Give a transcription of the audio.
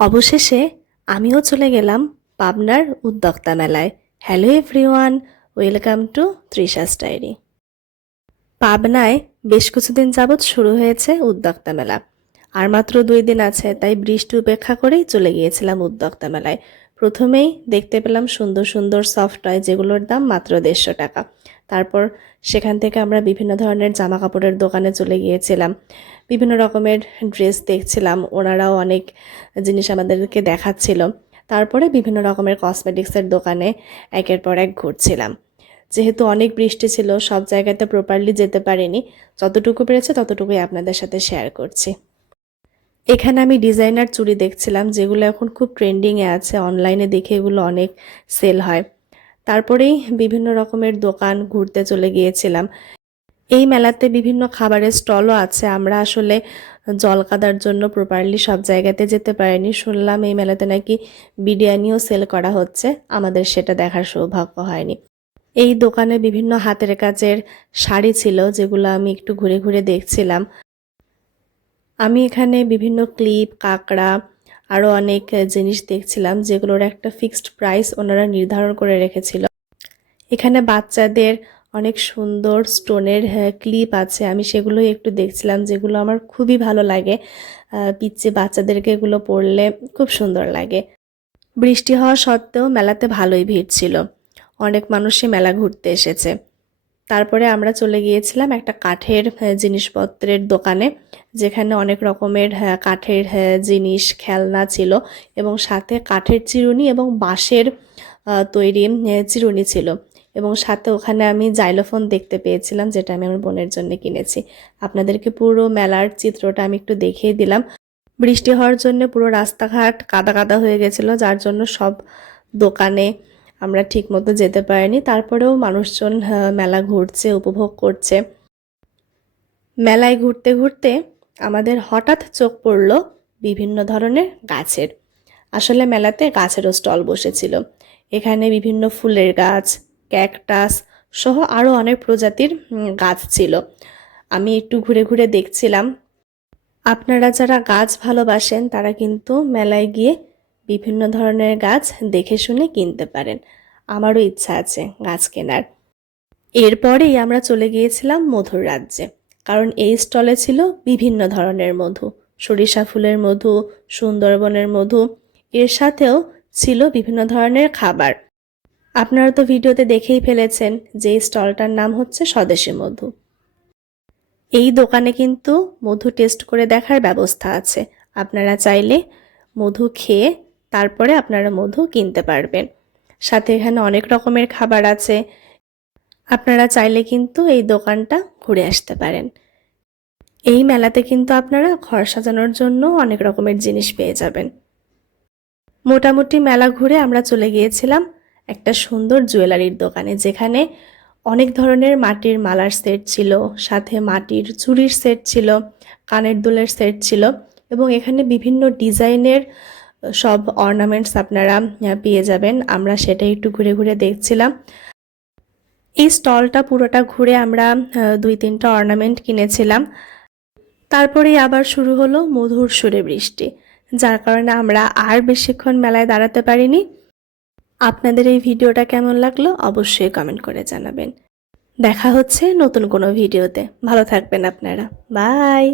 অবশেষে আমিও চলে গেলাম পাবনার উদ্যোক্তা মেলায়। Hello everyone, welcome to Trisha's diary. পাবনায় বেশ কিছুদিন যাবৎ শুরু হয়েছে উদ্যোক্তা মেলা। আর মাত্র 2 দিন আছে, তাই বৃষ্টি উপেক্ষা করেই চলে গিয়েছিলাম উদ্যোক্তা মেলায়। প্রথমেই দেখতে পেলাম সুন্দর সুন্দর সফট টয়, যেগুলোর দাম মাত্র 150 টাকা। তারপর সেখান থেকে আমরা বিভিন্ন ধরনের জামা কাপড়ের দোকানে চলে গিয়েছিলাম, বিভিন্ন রকমের ড্রেস দেখছিলাম, ওনারাও অনেক জিনিস আমাদেরকে দেখাচ্ছিল। তারপরে বিভিন্ন রকমের কসমেটিক্সের দোকানে একের পর এক ঘুরছিলাম। যেহেতু অনেক বৃষ্টি ছিল, সব জায়গাতে প্রপারলি যেতে পারিনি, যতটুকু পেরেছে ততটুকুই আপনাদের সাথে শেয়ার করছি। এখানে আমি ডিজাইনার চুড়ি দেখছিলাম, যেগুলো এখন খুব ট্রেন্ডিংয়ে আছে, অনলাইনে দেখে এগুলো অনেক সেল হয়। তারপরেই বিভিন্ন রকমের দোকান ঘুরতে চলে গিয়েছিলাম। এই মেলাতে বিভিন্ন খাবারের স্টলও আছে। আমরা আসলে জলকাদার জন্য প্রপারলি সব জায়গাতে যেতে পারিনি। শুনলাম এই মেলাতে নাকি বিরিয়ানিও সেল করা হচ্ছে, আমাদের সেটা দেখার সৌভাগ্য হয়নি। এই দোকানে বিভিন্ন হাতের কাজের শাড়ি ছিল, যেগুলো আমি একটু ঘুরে ঘুরে দেখছিলাম। আমি এখানে বিভিন্ন ক্লিপ, কাঁকড়া, আরও অনেক জিনিস দেখছিলাম, যেগুলোর একটা ফিক্সড প্রাইস ওনারা নির্ধারণ করে রেখেছিল। এখানে বাচ্চাদের অনেক সুন্দর স্টোনের ক্লিপ আছে, আমি সেগুলোই একটু দেখছিলাম, যেগুলো আমার খুবই ভালো লাগে। পিচ্চি বাচ্চাদেরকে এগুলো পরলে খুব সুন্দর লাগে। বৃষ্টি হওয়া সত্ত্বেও মেলাতে ভালোই ভিড় ছিল, অনেক মানুষই মেলা ঘুরতে এসেছে। তারপরে আমরা চলে গিয়েছিলাম একটা কাঠের জিনিসপত্রের দোকানে, যেখানে অনেক রকমের কাঠের জিনিস, খেলনা ছিল, এবং সাথে কাঠের চিরুনি এবং বাঁশের তৈরি চিরুনি ছিল। এবং সাথে ওখানে আমি জাইলোফোন দেখতে পেয়েছিলাম, যেটা আমি আমার বোনের জন্য কিনেছি। আপনাদেরকে পুরো মেলার চিত্রটা আমি একটু দেখিয়ে দিলাম। বৃষ্টি হওয়ার জন্য পুরো রাস্তাঘাট কাদা কাদা হয়ে গেছিলো, যার জন্য সব দোকানে আমরা ঠিকমতো যেতে পারিনি। তারপরেও মানুষজন মেলা ঘুরছে, উপভোগ করছে। মেলায় ঘুরতে ঘুরতে আমাদের হঠাৎ চোখ পড়ল বিভিন্ন ধরনের গাছের। আসলে মেলাতে গাছেরও স্টল বসেছিল। এখানে বিভিন্ন ফুলের গাছ, ক্যাকটাস সহ আরও অনেক প্রজাতির গাছ ছিল। আমি একটু ঘুরে ঘুরে দেখছিলাম। আপনারা যারা গাছ ভালোবাসেন তারা কিন্তু মেলায় গিয়ে বিভিন্ন ধরনের গাছ দেখে শুনে কিনতে পারেন। আমারও ইচ্ছা আছে গাছ কেনার। এরপরেই আমরা চলে গিয়েছিলাম মধুর রাজ্যে, কারণ এই স্টলে ছিল বিভিন্ন ধরনের মধু, সরিষা ফুলের মধু, সুন্দরবনের মধু, এর সাথেও ছিল বিভিন্ন ধরনের খাবার। আপনারা তো ভিডিওতে দেখেই ফেলেছেন যে স্টলটার নাম হচ্ছে স্বদেশী মধু। এই দোকানে কিন্তু মধু টেস্ট করে দেখার ব্যবস্থা আছে। আপনারা চাইলে মধু খেয়ে তারপরে আপনারা মধু কিনতে পারবেন। সাথে এখানে অনেক রকমের খাবার আছে। আপনারা চাইলে কিন্তু এই দোকানটা ঘুরে আসতে পারেন। এই মেলাতে কিন্তু আপনারা ঘর সাজানোর জন্য অনেক রকমের জিনিস পেয়ে যাবেন। মোটামুটি মেলা ঘুরে আমরা চলে গিয়েছিলাম একটা সুন্দর জুয়েলারির দোকানে, যেখানে অনেক ধরনের মাটির মালার সেট ছিল, সাথে মাটির চুড়ির সেট ছিল, কানের দুলের সেট ছিল, এবং এখানে বিভিন্ন ডিজাইনের সব অর্নামেন্টস আপনারা পেয়ে যাবেন। আমরা সেটাই একটু ঘুরে ঘুরে দেখছিলাম। এই স্টলটা পুরোটা ঘুরে আমরা 2-3টা অর্নামেন্ট কিনেছিলাম। তারপরেই আবার শুরু হলো মধুর সুরে বৃষ্টি, যার কারণে আমরা আর বেশিক্ষণ মেলায় দাঁড়াতে পারিনি। আপনাদের এই ভিডিওটা কেমন লাগলো অবশ্যই কমেন্ট করে জানাবেন। দেখা হচ্ছে নতুন কোনো ভিডিওতে। ভালো থাকবেন আপনারা। বাই।